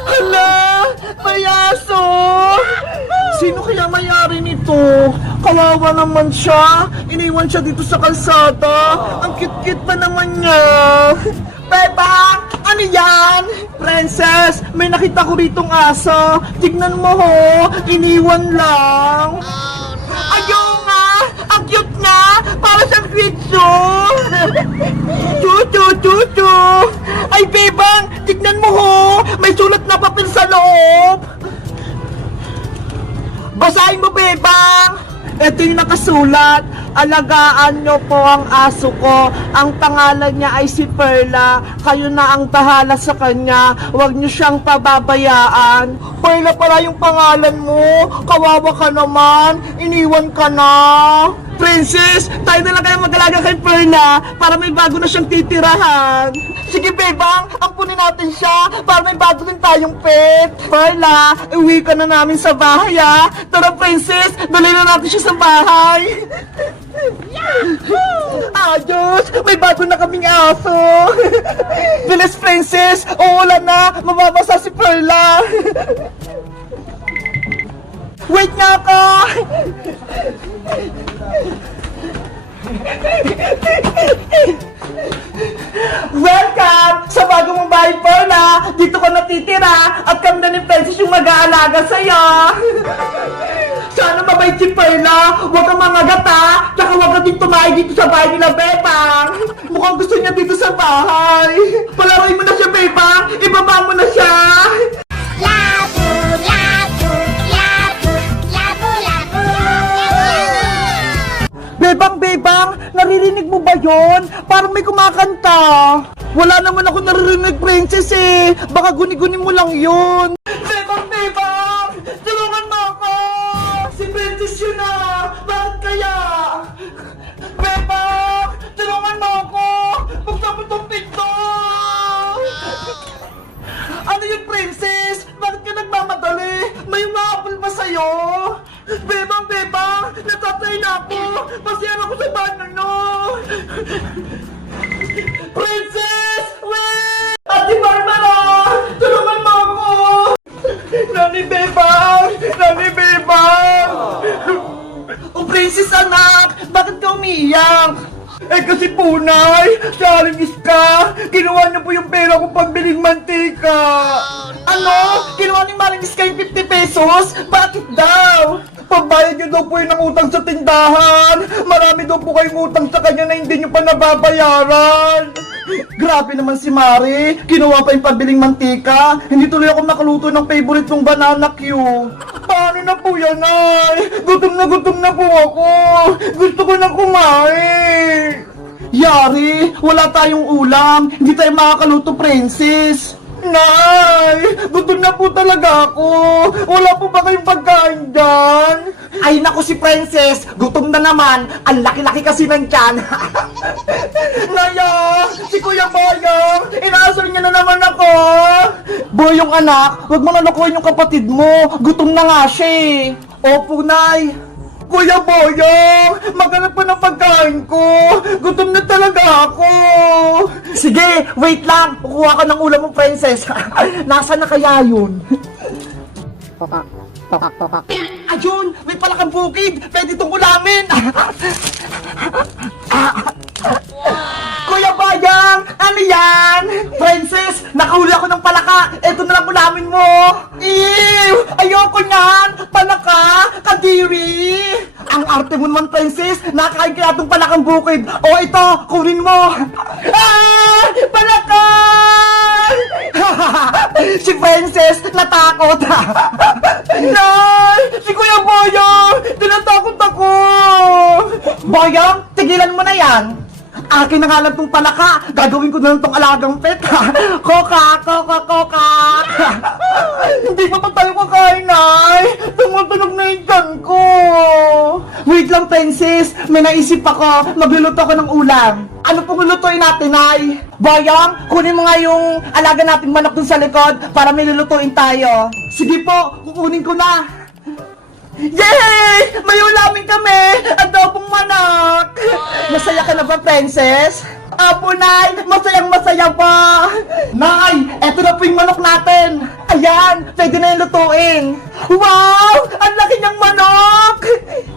Hala! May aso! Sino kaya may-ari nito? Kawawa naman siya. Iniwan siya dito sa kalsada. Ang cute-cute pa naman niya. Bebang! Ano yan? Princess, may nakita ko ritong aso. Tignan mo ho. Iniwan lang. Ayaw nga! Ang cute nga! Para siyang Shih Tzu! Ay, Bebang! Tignan mo ho! May sulat na papel sa loob! Basahin mo, Bebang! Ito yung nakasulat. Alagaan nyo po ang aso ko. Ang pangalan niya ay si Perla. Kayo na ang bahala sa kanya. Huwag nyo siyang pababayaan. Perla pala yung pangalan mo. Kawawa ka naman. Iniwan ka na. Princess, tayo na lang kaya mag-alaga kay Perla para may bago na siyang titirahan. Sige, Bebang, ampunin natin siya para may bago din tayong pet. Perla, uwi ka na namin sa bahay, ha? Tara, Princess, dali na natin siya sa bahay. Ayos, may bago na kaming aso. Bilis, Princess, uulan na, mababasa si Perla. Wait nga ka! Welcome sa bago mong bahay, Perla! Dito ka natitira at kami na ni Princess yung mag-aalaga sa'yo! Sana mabait si Perla! Huwag kang mangagat, ha! Tsaka huwag ka din tumahay dito sa bahay nila, Bebang! Mukhang gusto niya dito sa bahay! Palaroin mo na siya, Bebang! Ibaba mo na siya! Bebang, naririnig mo ba yon? Parang may kumakanta. Wala naman ako naririnig, Princess, eh. Baka guni-guni mo lang yun. Bebang, tulungan mo ako. Si Princess yun, ah. Bakit kaya? Bebang, tulungan mo ako. Buksan mo tong pinto. Ano yun, Princess? Bakit ka nagmamadali? May umahapol pa sa'yo? Bebang, natatay na ako! Pasiyan ako sa banyo! Princess! Wait! Ate Barbara! Tulungan mo ako! Nani Bebang! Oh, Princess anak! Bakit ka umiiyak? Eh kasi punay, sa Aling Iska, kinuha niya po yung pera kong pambiling mantika. Ano? Kinuha ni Maring Iska yung 50 pesos? Bakit daw? Pagbayad niyo daw po yun ng utang sa tindahan. Marami daw po kayong utang sa kanya na hindi niyo pa nababayaran. Grabe naman si Mari. Kinuha pa yung pambiling mantika. Hindi tuloy ako makaluto ng favorite kong banana Q. Paano na po yan, ay? Gutom na po ako. Gusto ko na kumain. Yari, wala tayong ulam. Hindi tayo makakaluto, Princess. Nay, gutom na po talaga ako. Wala po ba kayong pagkain dyan? Ay naku si Princess, gutom na naman. Ang laki-laki kasi ng tiyan. Naya, si Kuya Boyong, inaasar niya na naman ako. Boyong anak, huwag mo nalukuhin yung kapatid mo. Gutom na nga siya eh. Opo, Nay. Kuya Boyong, maghanap pa ng pagkain ko. Gutom na talaga ako. Sige, wait lang. Kukuha ka ng ulam mo, Princess. Nasaan na kaya yun? Pokok. Ayun, may palakang bukid. Pwede itong ulamin. Kuya Boyong, ano yan? Princess, nakahuli ako ng palaka. Ito na lang ulamin mo. Ew, ayoko niyan. Palaka, kadiri. Ang arte mo naman, Princess. Nakakain kaya itong palakang bukid. O ito, kunin mo. Ah! Palaka! Si Princess, natakot. Nay! Si Kuya Boyong! Tinatakot ako! Boyong, tigilan mo na yan. Akin na nga lang tong palaka. Gagawin ko na lang tong alagang pet. Koka! Hindi pa pa tayo kakain, Nay. Tumutunog na yung tiyan ko. Wait lang, Princess. May naisip ako. Magluluto ako ng ulam. Ano pong lulutuin natin, Nay? Boyong, kunin mo nga yung alaga nating manok dun sa likod para may lulutuin tayo. Sige po, kukunin ko na. Yay! May ulamin kami! Adobong manok! Masaya ka na ba, Princess? Apo, Nay! Masayang masaya pa! Nay! Eto na po yung manok natin! Ayan! Pwede na yung lutuin! Wow! Ang laki niyang manok!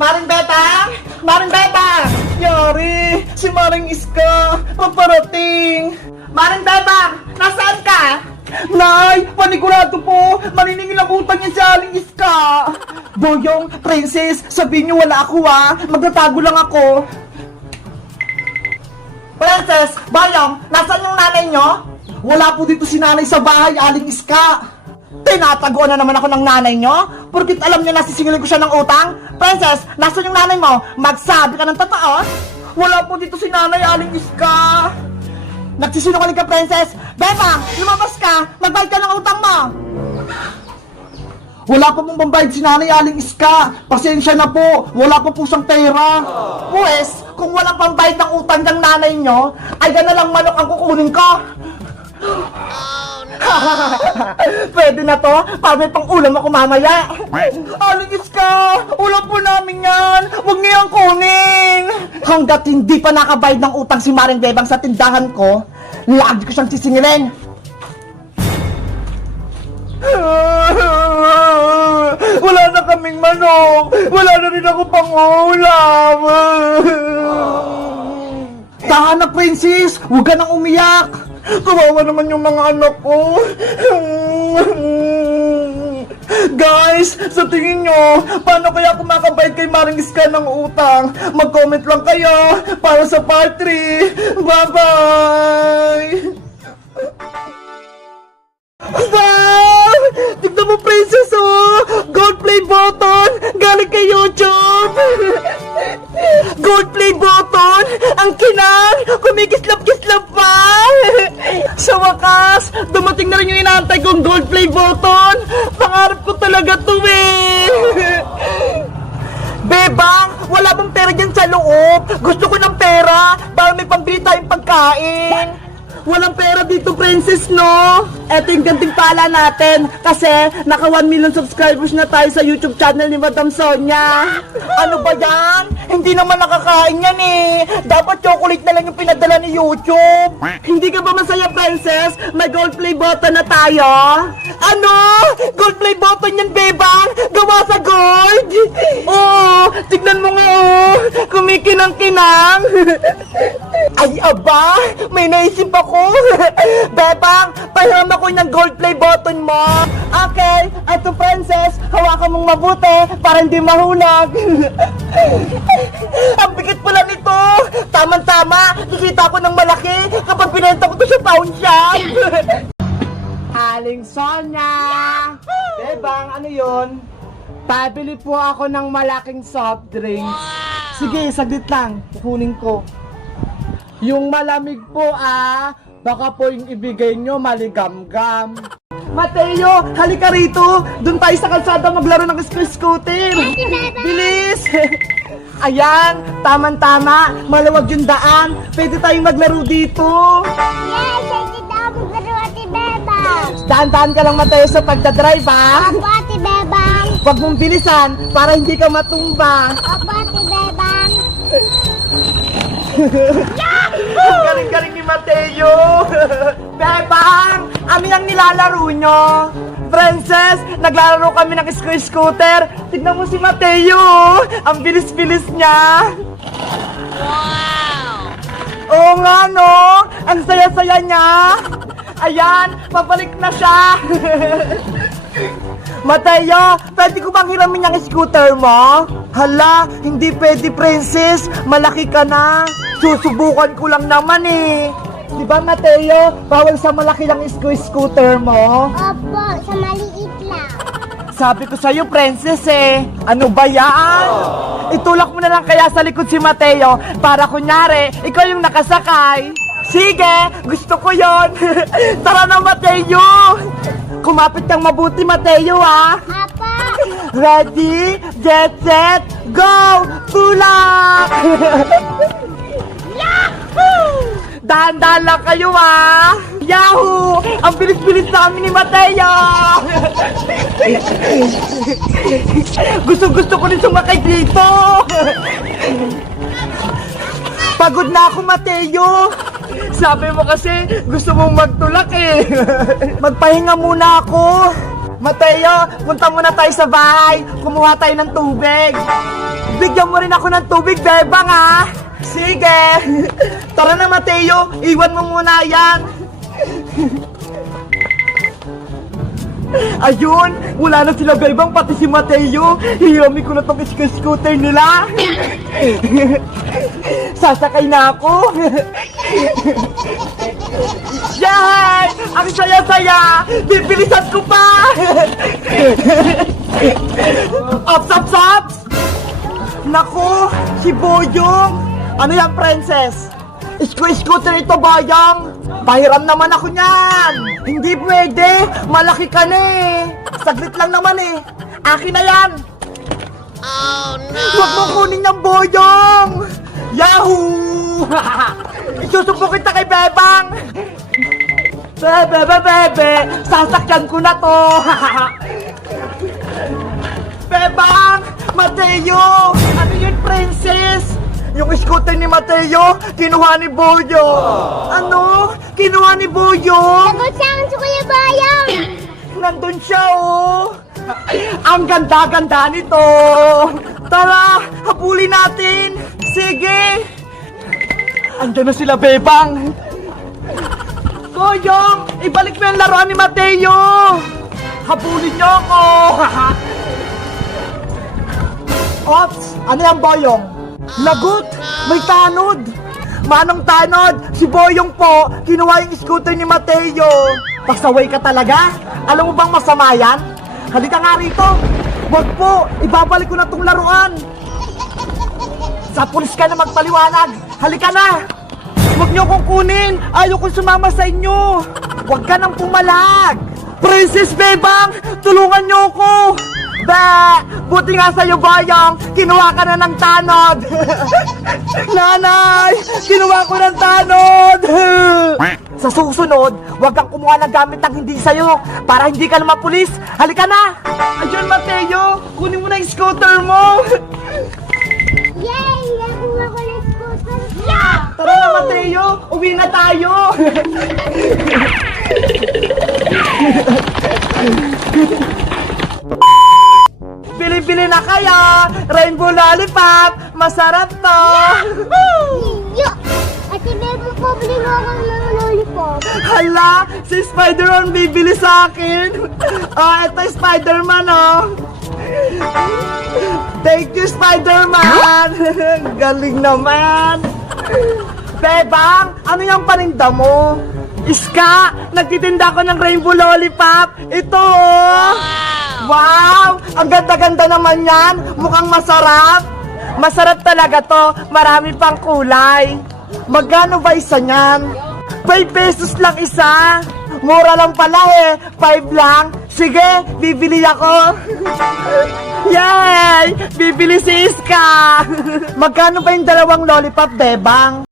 Maring Betang! Maring Betang! Yari! Si Maring Iska! Paparating! Maring Betang! Nasaan ka? Nay! Panigurado po! Maniningil ang utang niya si Aling Iska! Boyong, Princess, sabihin niyo wala ako magtatago lang ako. Princess, Bayong, nasaan yung nanay nyo? Wala po dito si nanay sa bahay, Aling Iska. Tinataguan na naman ako ng nanay nyo? Porkit alam niya nasisingilin ko siya ng utang? Princess, nasaan yung nanay mo? Magsabi ka ng totoo? Wala po dito si nanay, Aling Iska. Nagsisinungaling ka, Princess. Beba, lumabas ka. Magbayad ka ng utang mo. Wala pa pong pambayad si nanay, Aling Iska. Pasensya na po. Wala pa po siyang pera. Pues, kung walang pambayad ng utang ng nanay nyo, ay gana lang manok ang kukunin ko. Pwede na to, para may pang ulam ako mamaya. Aling Iska, ulam po namin yan. Huwag niyo yung kunin. Hanggat hindi pa nakabayad ng utang si Maring Bebang sa tindahan ko, lagi ko siyang sisingilin. Wala na kaming manok. Wala na rin ako pang ulam. Tahan na, Princess. Huwag ka nang umiyak. Kawawa naman yung mga anak ko. Guys, sa tingin nyo, paano kaya ako makabayad kay Maring Iska ng utang? Mag-comment lang kayo para sa part 3. Bye-bye! Wow! Tignan mo, Princess, Gold play button! Galing kay YouTube! Gold play button! Ang kinang! Kumikislap-kislap pa! Sa wakas, dumating na rin yung inaantay kong gold play button! Pangarap ko talaga to Bebang, wala bang pera dyan sa loob? Gusto ko ng pera para may pambili tayong pagkain! Walang pera dito, Princess, no? Eto yung ganting pala natin kasi naka 1 million subscribers na tayo sa YouTube channel ni Madam Sonia. Ano ba yan? Hindi naman nakakain yan Dapat chocolate na lang yung pinadala ni YouTube. Hindi ka ba masaya, Princess? May gold play button na tayo. Ano? Gold play button yan, Bebang? Gawa sa gold? Oo, tignan mo nga kumikinang-kinang. Ay, aba, may naisip ako. Bebang, pahiram ako ng gold play button mo. Okay, eto, Princess, hawakan mong mabuti para hindi mahulog. Ang bigat pala nito. Tama-tama, kikita ko ng malaki kapag pinenta ko to sa pawn shop. Aling Sonia! Bebang, ano yun? Pabili po ako ng malaking soft drinks. Sige, saglit lang. Kukunin ko. Yung malamig po baka po yung ibigay nyo maligam-gam. Mateo, halika rito. Doon tayo sa kalsada maglaro ng scooter. Bilis! Ayan, tama-tama. Malawag yung daan. Pwede tayong maglaro dito. Yes, pwede daw maglaro, Ate Bebang. Daan-daan ka lang, Mateo, sa pagdadrive, Opo, Ate Bebang. Huwag mong bilisan para hindi ka matumba. Opo, Ate Bebang. Ang galing-galing ni Mateo! Bebang! Amin ang nilalaro nyo! Princess, naglalaro kami ng scooter. Tignan mo si Mateo! Ang bilis-bilis niya! Wow! Oo nga, no? Ang saya-saya niya! Ayan, pabalik na siya! Mateo, pwede ko bang hiramin yung scooter mo? Hala, hindi pwede, Princess. Malaki ka na. Susubukan ko lang naman Di ba, Mateo? Bawal sa malaki lang scooter mo. Opo, sa maliit lang. Sabi ko sa'yo, Princess Ano ba yan? Itulak mo na lang kaya sa likod si Mateo para kunyari, ikaw yung nakasakay. Sige, gusto ko yon. Tara na, Mateo. Kumapit kang mabuti, Mateo, Opo. Ready, get, set, go! Tulak! Yahoo! Dahan-dahan lang kayo, Yahoo! Ang bilis-bilis namin ni Mateo! Gusto ko rin sumakay dito! Pagod na ako, Mateo! Sabi mo kasi gusto mong magtulak eh. Magpahinga muna ako. Mateo, punta muna tayo sa bahay. Kumuha tayo ng tubig. Bigyan mo rin ako ng tubig, bebang ha. Sige. Tara na, Mateo. Iwan mo muna yan. Ayun, wala na sila, bebang, pati si Mateo. Hiramin ko na tong scooter nila. Sasakay na ako. Yay! Ang saya-saya! Bibilisan ko pa! Ups, ups, ups! Naku, si Boyong! Ano yan, princess? Scooter ito, Boyong! Pahiram naman ako niyan! Hindi pwede! Malaki ka na eh! Saglit lang naman eh! Akin na yan! Oh no! Huwag mo kunin yung Boyong! Yahoo! Isusubok kita kay Bebang! Bebe! Sasakyan ko na to! Bebang! Mateo! Ano yun, princess? Yung scooter ni Mateo, kinuha ni Boyo. Ano? Kinuha ni Boyo? Sagot saan si Kuya Bayang? Nandun siya, oh. Ang ganda-ganda nito. Tara, habulin natin. Sige. Andyan na sila, Bebang. Boyong, ibalik mo yung laruan ni Mateo. Habulin niyo ako. Ops, ano yan, Boyong? Lagot! May tanod! Manong tanod! Si Boyong po, kinuha yung scooter ni Mateo! Pasaway ka talaga? Alam mo bang masama yan? Halika nga rito! Wag po! Ibabalik ko na tong laruan! Sa pulis ka na magpaliwanag! Halika na! Huwag niyo kong kunin! Ayaw kong sumama sa inyo! Huwag ka nang pumalag! Princess Bebang! Tulungan niyo ako! Ba! Buti nga sa'yo, Boyong! Kinuha ka na ng tanod! Nanay! Kinuha ko ng tanod! Sa susunod, huwag kang kumuha ng gamit ng hindi sa'yo para hindi ka na mapulis! Halika na! Ayun, Mateo! Kunin mo na yung scooter mo! Yay! Nakuha ko ng scooter. Yeah! Tara na, Mateo! Uwi na tayo! Bili-bili na kayo! Rainbow Lollipop! Masarap to! Yo! Ate Bebe po, bili mo ako ng lollipop. Hala! Si Spider-Man bibili sa akin! Oh, ito yung Spider-Man, oh! Thank you, Spider-Man! Galing naman! Bebang, ano yung paninda mo? Iska! Nagtitinda ko ng Rainbow Lollipop! Ito, oh! Wow! Ang ganda-ganda naman yan! Mukhang masarap! Masarap talaga to! Marami pang kulay! Magkano ba isa niyan? 5 pesos lang isa! Mura lang pala eh! 5 lang! Sige, bibili ako! Yay! Bibili si Iska! Magkano ba yung dalawang lollipop, Bebang?